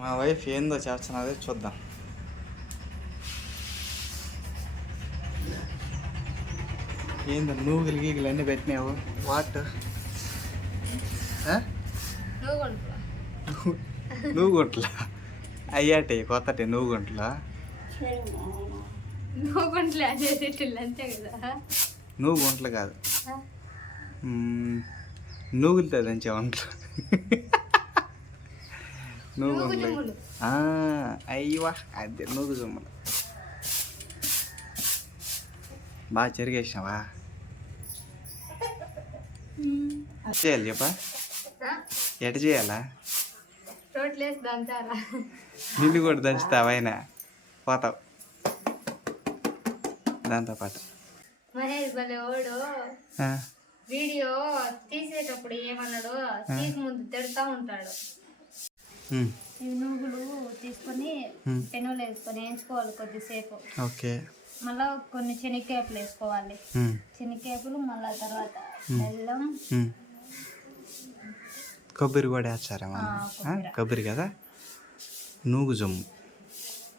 మా వైఫ్ ఏందో చేస్తున్నది చూద్దాం. ఏందో నూగులు గీగులు అన్నీ పెట్టినావు. వాట్? నువ్వు గుంట్ల అయ్యాటే కొత్తటి నువ్వు గుంట్ల నువ్వు కొంటలే చేసేటిల్లు అంతే కదా. నువ్వు గుంటలు కాదు మ్మ్, నూగులుతో దంచే వంటలు నువ్వు అయ్యవా అదే నువ్వు జుమ్మలు బాగా చెరిగేసినావా చేయాలి చెప్పా ఎట చేయాలా నిన్ను కూడా దంచుతావైనా పోతావు దాంతో పాటు. వీడియో తీసేటప్పుడు ఏమన్నాడు తీసి ముందు తిడతా ఉంటాడు. ఈ నువ్వులు తీసుకొని పెనులు వేసుకొని వేయించుకోవాలి కొద్దిసేపు. ఓకే. మళ్ళా కొన్ని శనక్కాయలు వేసుకోవాలి. మ్, శనక్కాయలు మళ్ళా తర్వాత బెల్లం. కొబ్బరి కూడా వేస్తారా కొబ్బరి. కదా? నూగు జొమ్ము.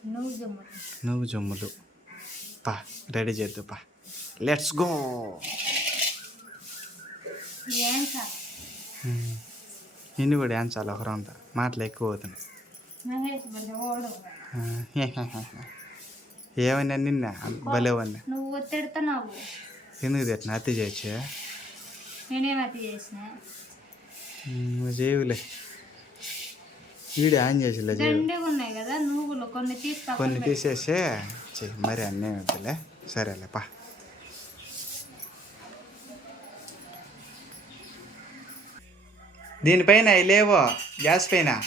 నువ్వు జమ్ము. నూగు జొమ్ములు. పా రెడీ చేద్దు పా. లెట్స్ గో ఏం సార్? నిన్ను కూడా వేయించాలి ఒక రౌండ్ మాటలు ఎక్కువ అవుతున్నాయి. భలే ఏమన్నా నిన్న? భలేవన్నా నువ్వు తిడుతున్నావు. ఎందుకు తిట్టిన? అతి చేయొచ్చు? నేనేం అతి చేసిన? చేయవులే వీడియో ఆన్ చేసిలే ఉన్నాయి కదా కొన్ని తీసి పక్కన కొన్ని. తీసేసి మరి అన్నీ వద్దులే. సరేలే పా. దీనిపైన లేవో? గ్యాస్ పైన?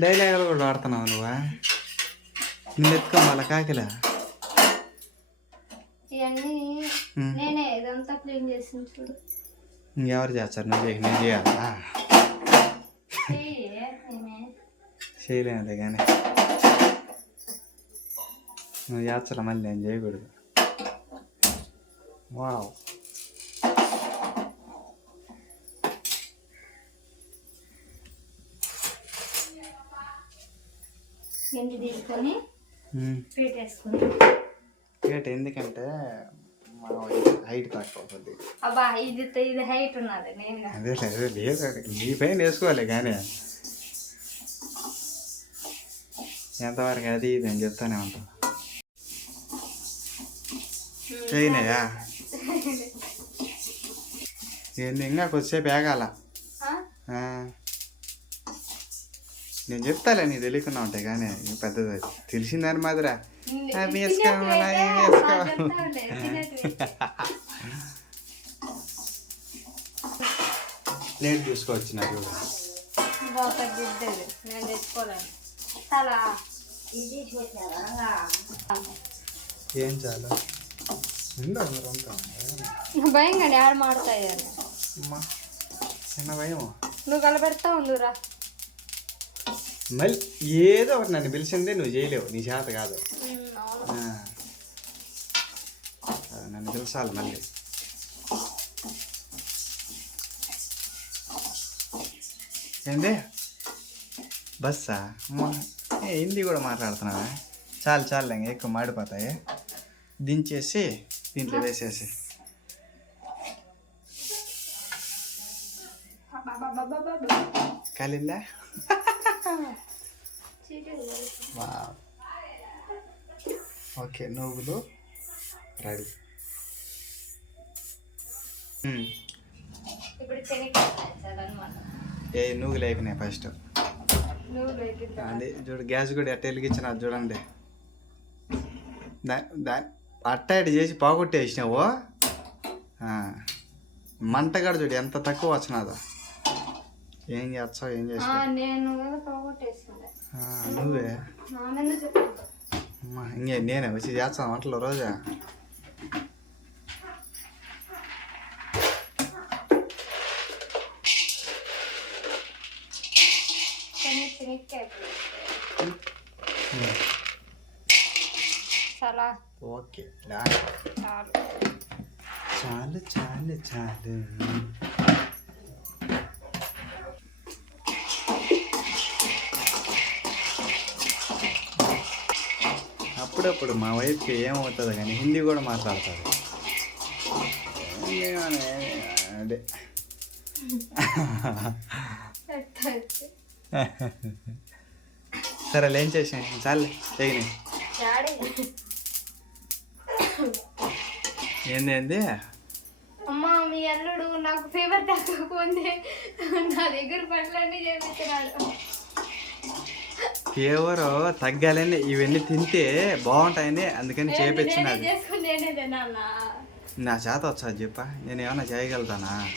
డైలాగులు కూడా వాడుతున్నావు నువ్వా? నిన్ను ఎత్తుకో మళ్ళా కాకిలా? ఇంకెవరు చేస్తారు? నువ్వు చేయకు నేను చేయాలా? ఏమే. చేయలేనులే కానీ. నువ్వు చేస్తారా మళ్ళీ? నేను చేయకూడదు. వావ్. గింజ తీసుకొని ఉమ్. పెట్టేసుకుని ఏంటి ఎందుకంటే మా హైట్ తక్కువ కొద్దిగా అబ్బా ఇది ఇది హైట్ ఉన్నది నేను. అదే అదే లేదు నీ పైన వేసుకోవాలి కానీ. ఎంతవరకు అది ఇది అని చెప్తానే ఉంటాం. చేయనయా? ఏంది ఇంకా కొద్దిసేపు ఏగాల. నేను చెప్తాలే నీ తెలియకుండా ఉంటాయి కానీ పెద్దది. తెలిసిందని మాదిరా. అవి వేసుకోవాలా. ప్లేట్ తీసుకోవచ్చు నాకు ఏం చాలా భయం కానీ ఆడ మాడతాయి అమ్మా చిన్న భయం నువ్వు కలబెడతా ఉందురా మళ్ళీ ఏదో ఒకటి నన్ను పిలిచిందే నువ్వు చేయలేవు. నీ చేత కాదు. నన్ను పిలిచాలి మళ్ళీ. ఏంది? బస్సా? ఏ హిందీ కూడా మాట్లాడుతున్నావా? చాలు చాలు ఇంకా ఎక్కువ మాడిపోతాయి. దించేసి దీంట్లో వేసేసి. వావ్. ఓకే నువ్వులు రెడీ ఏ నువ్వులు అయిపోయినాయి ఫస్ట్ అది చూడు గ్యాస్ కూడా ఎట్ట వెలిగించిన చూడండి. దా దా అట్ట ఇటు చేసి పోగొట్టేసినావు ఆ. మంట కూడా చూడు ఎంత తక్కువ వచ్చినాదో. ఏం చేస్తావు? ఏం ఆ, చేస్తావు నేను కదా పోగొట్టేసింది. ఆ, నువ్వే? నా మీద చెప్పు అమ్మా, ఇంకే నేనే వచ్చి చేస్తాను వంటలు రోజా? కొన్ని శనక్కాయలు చాలా. ఓకే డా. చాలు. చాలు చాలు చాలు. అప్పుడప్పుడు మా వైఫ్కి ఏమవుతుంది కానీ హిందీ కూడా మాట్లాడతారు. అదే. సరే ఏం చేసాను చాలే తెగినాయి ఏంది ఏంది? అమ్మా మీ అల్లుడు నాకు ఫీవర్ తగ్గకపోతే నా దగ్గర పనులన్నీ చేపించినాడు ఫీవర్ తగ్గాలని ఇవన్నీ తింటే బాగుంటాయని అందుకని చేపించినది నా చేత వచ్చా చెప్పా నేను ఏమన్నా చేయగలుగుతానా?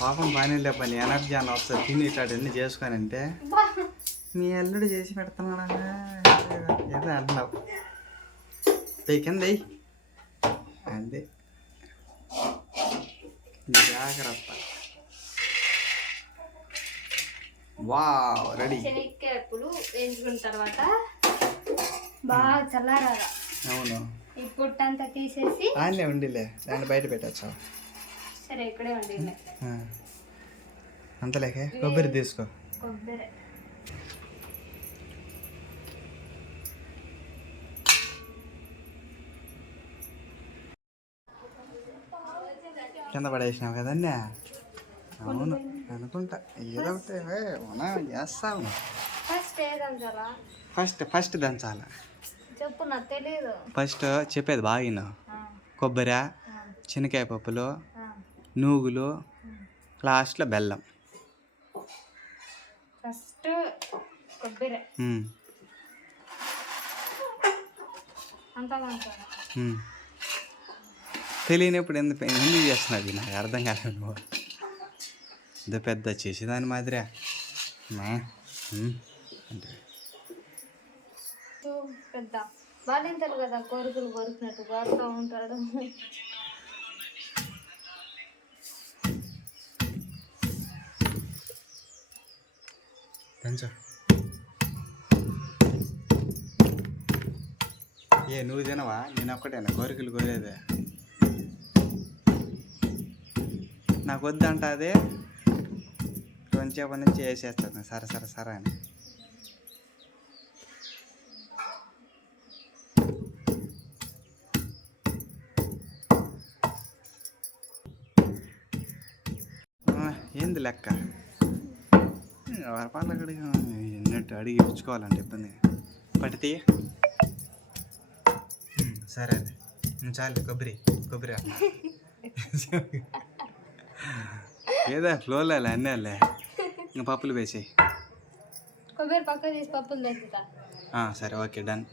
పాపం పని పని ఎనర్జీ అని వస్తుంది తిని ఇట్లాంటివన్నీ చేసుకొని అంటే. మీ అల్లుడు చేసి పెడుతున్నాడా? ఏదో అంటున్నావు. కింద అంతే. జాగ్రత్త. Wow ready. శనక్కాయలు వేయించుకున్న తర్వాత బాగా చల్లారాల. అవును. ఈ పుట్టంతా తీసేసి ఆన్లే ఉండిలే దాన్ని బయట పెట్టచ్చు? సరే ఇక్కడే ఉండి అంతలేకే కొబ్బరి తీసుకో. కొబ్బరి. కింద పడేసినావు కదన్నా అవును. అనుకుంటా. ఏదో మనం చేస్తాము ఫస్ట్ ఫస్ట్ ఫస్ట్ దంచాల? చెప్పు నాకు తెలీదు. ఫస్ట్ చెప్పేది బాగిన. ఆ, కొబ్బరి శనకాయ పప్పులు. నూగులు లాస్ట్లో బెల్లం. ఫస్ట్ కొబ్బరి. తెలియనప్పుడు ఎందుకు ఎందుకు చేస్తున్నది నాకు అర్థం కాలేదు ఇంత పెద్ద చేసి దాని మాదిరే మా, అంటే. చూ, పెద్ద. బాలింతలు కదా కోరికలు కోరుకున్నట్టు కోరుతూ ఉంటాడు దంచు ఏ నువ్వు తినవా? నేను ఒక్కటేనా? కోరికలు కోరేదే నాకు వద్దంట అదే కొంచెంసేపు నుంచి వేసేస్తాను సరే సరే సరే అని. ఏంది లెక్క? వరపాల అడిగి ఎన్నట్టు అడిగి ఇప్పించుకోవాలంటే ఇబ్బంది. పట్టితే సరే. ఉమ్, చాలు కొబ్బరి కొబ్బరి. ఏదో ఫ్లోలో అన్నీ ఇంకా పప్పులు వేసేయి. కొబ్బరి పక్క తీసి పప్పులు తెచ్చుతా సరే ఓకే డన్.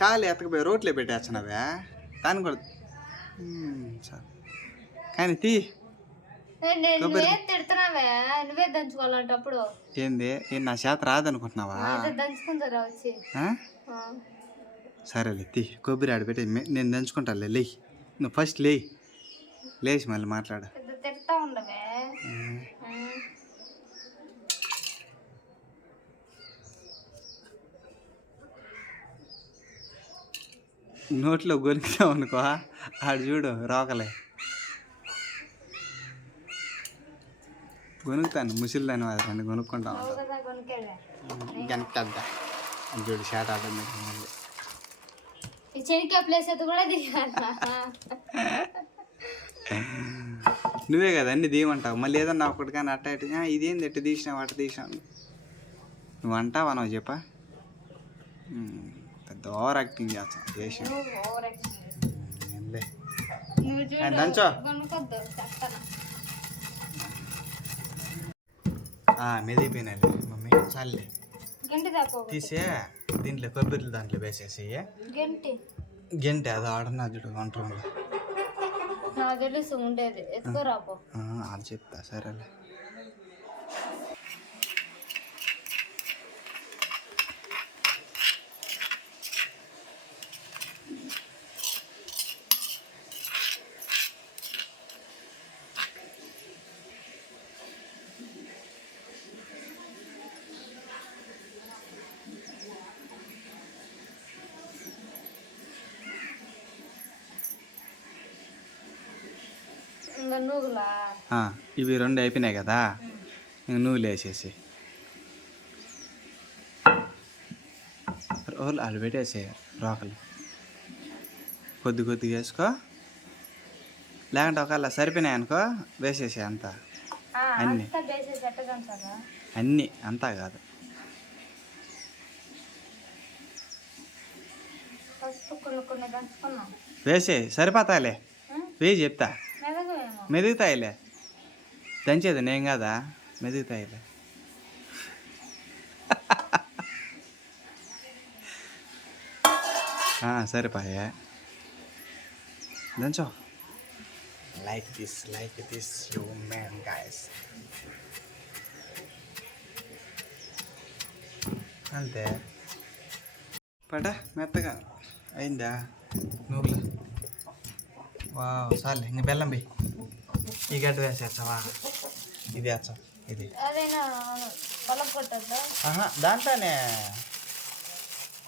కాలు ఎత్తకపోయి రోట్లో పెట్టేస్తున్నావే? దాన్ని కూడా చాలు కానీ తీ. నేను నువ్వే దంచుకోవాలంటప్పుడు ఏంది? ఏం నా చేత రాదనుకుంటున్నావా. సరేలే తీ. కొబ్బరి ఆడబెట్టి నేను దంచుకుంటాలే లేయ్. నువ్వు ఫస్ట్ లేయ్. లేచి మళ్ళీ మాట్లాడు. పెద్ద తిడతా ఉండవే ఉమ్. ఆ. నోట్లో గొనికినావు అనుకో ఆడు చూడు రోకలే. గొనుకుతాను ముసిల్దాని అది రెండు కొనుక్కుంటా ఉంటాను చూడు షాట్ ఆడడం మళ్ళీ ఈ చెనిక్కాయ ప్లేస్ అయితే కూడా దిగాలా నువ్వే కదా అన్ని దీయమంటావు మళ్ళీ ఏదన్నా ఒకటి కానీ అట్ట ఇటు "ఆ, ఇదేంది ఎట్టు తీసినావు అట్ట తీసినావు? నువ్వు అంటావా నువ్వు చెప్పా? పెద్ద ఓవర్ యాక్టింగ్ దంచో. మెదిపోయినాయి మమ్మీ. చాలే తీసే దీంట్లో కొబ్బరి దాంట్లో వేసేసి గంటి. అది ఆడన్నా చూడు వంట రూమ్లో. నాకు తెలుసు ఉండేది. ఎత్తుకోరాపో అది చెప్తా సరేలే. ఇవి రెండు అయిపోయినాయి కదా. నువ్వులు వేసేసి. రోలు అల్లు పెట్టేసే రోకలు కొద్ది కొద్దిగా వేసుకో. లేకుంటే ఒకవేళ సరిపోయినాయి అనుకో వేసేసే అంతా. అన్నీ. అన్నీ అంతా కాదు. వేసే సరిపోతాలే వేసి చెప్తా. మెదుగుతాయిలే. దంచేది నేను కాదా? మెదుగుతాయిలే. ఆ, సరిపోయా. దంచో. Like this like this you man guys అంతే. పట మెత్తగా. అయిందా? నూరులు వావ్ చాలే. ఇంక బెల్లం బి ఈ గడ్డ వేసేస్తావా? ఇది వేస్తాం. ఇది. దాంట్లోనే.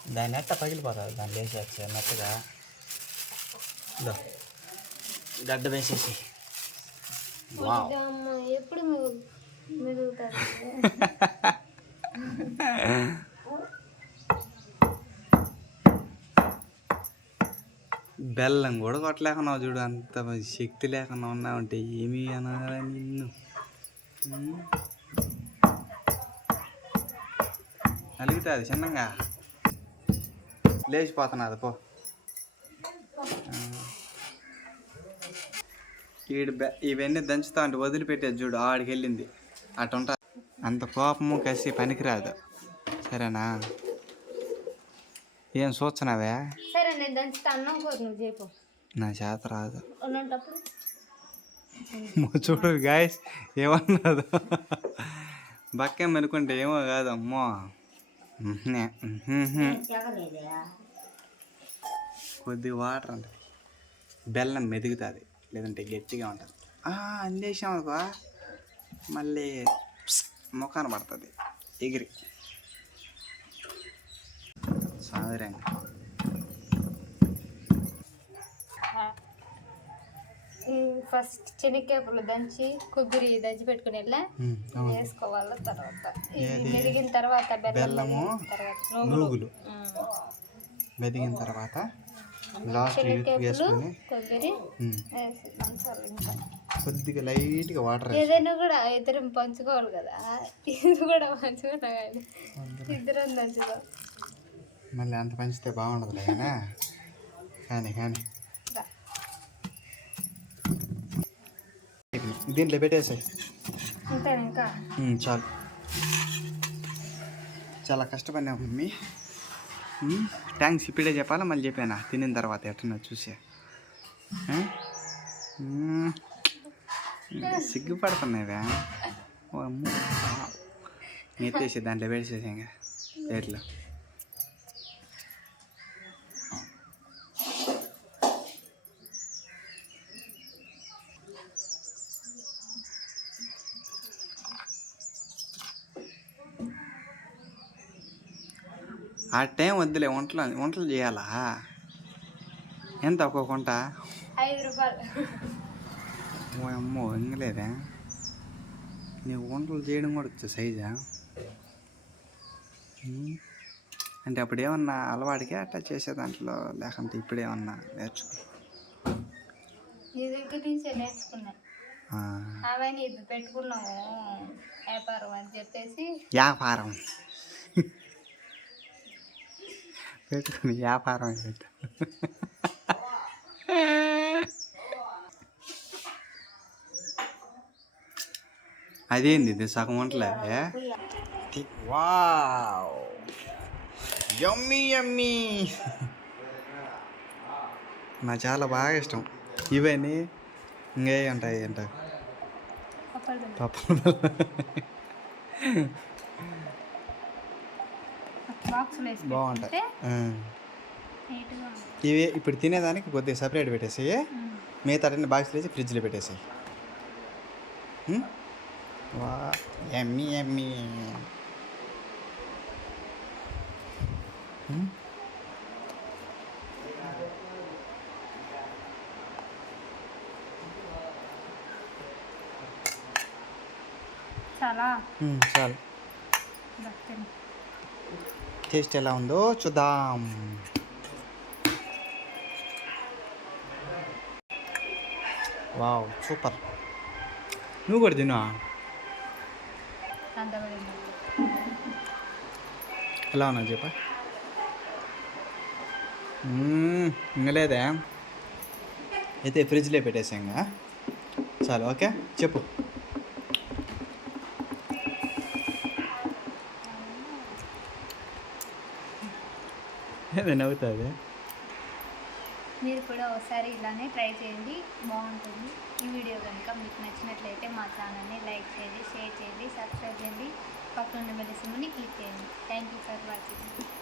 దాని నెట్ట పగిలిపోతుంది దాన్ని వేసేస్తే మెత్తగా. ఇదో. గడ్డ వేసేసి. ఎప్పుడు మెదుగు బెల్లం కూడా కొట్టలేకున్నావు చూడు. అంత శక్తి లేకుండా ఉన్నావు అంటే ఏమి అనాలా నిన్ను? ఉమ్. చిన్నగా. లేచిపోతున్నది పో. ఈడు బె ఇవన్నీ దంచుతా అంటే వదిలిపెట్టేది చూడు ఆడికి వెళ్ళింది అటుంటా అంత కోపము కసి పనికిరాదు. సరేనా? ఏం చూస్తున్నావే నేను దంచుతా అన్నం కూర నువ్వు చేపు నా చేత రాదు. ఉన్నప్పుడు? చూడు గాయస్ ఏమన్నదో. బక్కేం అనుకుంటే ఏమో కాదు అమ్మో. కొద్ది వాటర్ అంట. బెల్లం మెదుగుతుంది లేదంటే గట్టిగా ఉంటుంది. అందేసాం అనుకో. మళ్ళీ ముఖాన పడుతుంది. ఎగిరి. సాదరంగా. ఫస్ట్ చెనిక్కాయలు దంచి కొబ్బరి దంచి పెట్టుకుని అవును. వేసుకోవాలి తర్వాత? మెదిగిన తర్వాత బెల్లం బెల్లము. నురుగులు ఉమ్. మెదిగిన తర్వాత లాస్ట్ వేసుకొని కొబ్బరి కొద్దిగా లైట్గా వాటర్ ఏదైనా కూడా ఇద్దరం పంచుకోవాలి కదా. ఇది కూడా పంచుకుంటాం కానీ ఇద్దరం మళ్ళీ అంత పెంచితే బాగుండదులే కానీ కానీ. దీంట్లో పెట్టేసాయి ఇంకా. చాలు. చాలా కష్టపడినా మమ్మీ. థ్యాంక్స్ ఇప్పుడే చెప్పాలా? మళ్ళీ చెప్పానా? తినిన తర్వాత ఎట్టున్నా చూసే. సిగ్గుపడుతున్నాయివా. ఓ అమ్మో ఎత్తేసి దాంట్లో పెట్టేసేసి ఇంకా ప్లేట్లో. ఆ టైం వద్దులే వంటలు వంటలు చేయాలా? ఎంత ఒక్కొక్క వంట ఐదు రూపాయలు. ఓ అమ్మో ఇంగలేదా. నీకు వంటలు చేయడం కూడా వచ్చా సైజా. అంటే అప్పుడు ఏమన్నా అలవాటుకి అట్లా చేసే దాంట్లో లేకుంటే ఇప్పుడు ఏమన్నా నేర్చుకో. పెట్టుకున్నాము. వ్యాపారం అని చెప్పేసి. వ్యాపారం. పెట్టుకుని వ్యాపారం పెట్టు అదేంది ఇది? సగం వంటలే వావ్. యమ్మీ యమ్మీ. నాకు చాలా బాగా ఇష్టం. ఇవన్నీ ఇంకే ఉంటాయి అంట పప్పులు బాక్సులు వేసి బాగుంటాయి. ఇవి ఇప్పుడు తినేదానికి కొద్దిగా సపరేట్ పెట్టేసి ఉమ్. మిగతా రెండు బాక్స్లు వేసి ఫ్రిడ్జ్లో పెట్టేసాయి. వా ఎమ్మి ఎమ్మి. చాలా. చాలు. టేస్ట్ ఎలా ఉందో చూద్దాం. Wow super. నువ్వు కూడా తిన్నా? ఎలా ఉన్నా చెప్ప. ఇంకలేదే అయితే ఫ్రిడ్జ్లో పెట్టేసాం ఇంకా చాలు ఓకే? చెప్పు. ఏదైనా మీరు కూడా ఒకసారి ఇలానే ట్రై చేయండి. బాగుంటుంది. ఈ వీడియో కనుక మీకు నచ్చినట్లయితే మా ఛానల్ని లైక్ చేయండి షేర్ చేయండి సబ్స్క్రైబ్ చేయండి. పక్కన ఉన్న బెల్ క్లిక్ చేయండి. Thank you for watching.